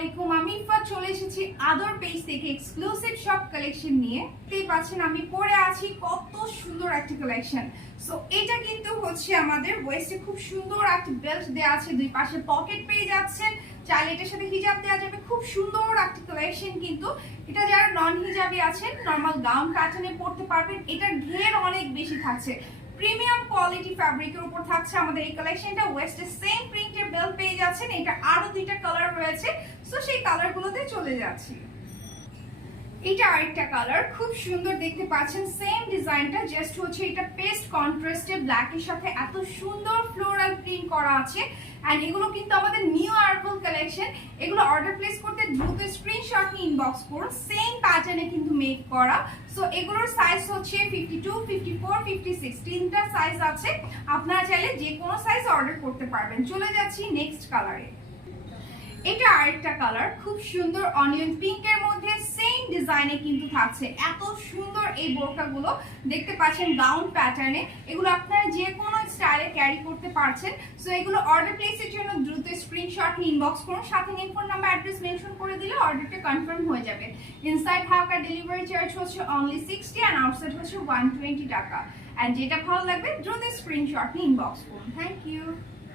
আলাইকুম, আমি ইফাত চলে এসেছি আদর পেজ থেকে এক্সক্লুসিভ সব কালেকশন নিয়ে। দেখতেই পাচ্ছেন আমি পরে আছি কত সুন্দর একটা কালেকশন। সো এটা কিন্তু হচ্ছে আমাদের ওয়েস্টে খুব সুন্দর একটা বেল্ট দেওয়া আছে, দুই পাশে পকেট পেয়ে যাচ্ছেন, চাইলে এটার সাথে হিজাব দেওয়া যাবে। খুব সুন্দর একটা কালেকশন কিন্তু এটা যারা নন হিজাবি আছেন নর্মাল গাউন প্যাটার্নে পড়তে পারবেন। এটার ঘের অনেক বেশি থাকছে, প্রিমিয়াম কোয়ালিটি ফ্যাব্রিকের উপর থাকছে আমাদের এই কালেকশনটা। ওয়েস্টে সেম প্রিন্টের বেল্ট পেয়ে যাচ্ছেন, এটা আরো দুইটা কালার রয়েছে, সো সেই কালারগুলোতে চলে যাচ্ছি। এটা আরেকটা কালার, খুব সুন্দর দেখতে পাচ্ছেন, সেম ডিজাইনটা জাস্ট হচ্ছে এটা পেস্ট কন্ট্রাস্টে ব্ল্যাকের সাথে এত সুন্দর ফ্লোরাল প্রিন্ট করা আছে। এন্ড এগুলো কিন্তু আমাদের নিউ আরাইভাল কালেকশন। এগুলো অর্ডার প্লেস করতে দ্রুত স্ক্রিনশট নিয়ে ইনবক্স করুন, সেম প্যাটার্নে কিন্তু মেক করা। সো এগুলোর সাইজ হচ্ছে 52, 54, 56 তিনটা সাইজ আছে, আপনারা চাইলে যে কোনো সাইজ অর্ডার করতে পারবেন। চলে যাচ্ছি নেক্সট কালারে। এটা আরেকটা কালার, খুব সুন্দর অনিয়ন পিঙ্কের মধ্যে সেম ডিজাইনে কিন্তু থাকছে। এত সুন্দর এই বোরকাগুলো দেখতে পাচ্ছেন গাউন প্যাটার্নে, এগুলো আপনারা যে কোনো স্টাইলে ক্যারি করতে পারছেন। সো এগুলো অর্ডার প্লেসের জন্য দ্রুত স্ক্রিনশট নিয়ে ইনবক্স করুন, সাথে ফোন নাম্বার অ্যাড্রেস মেনশন করে দিলে অর্ডারটা কনফার্ম হয়ে যাবে। ইনসাইড ঢাকা ডেলিভারি চার্জ হচ্ছে অনলি 60 এন্ড আউটসাইড হচ্ছে 120 টাকা। এন্ড যেটা ভালো লাগবে দ্রুত স্ক্রিনশট নিয়ে ইনবক্স করুন। Thank you.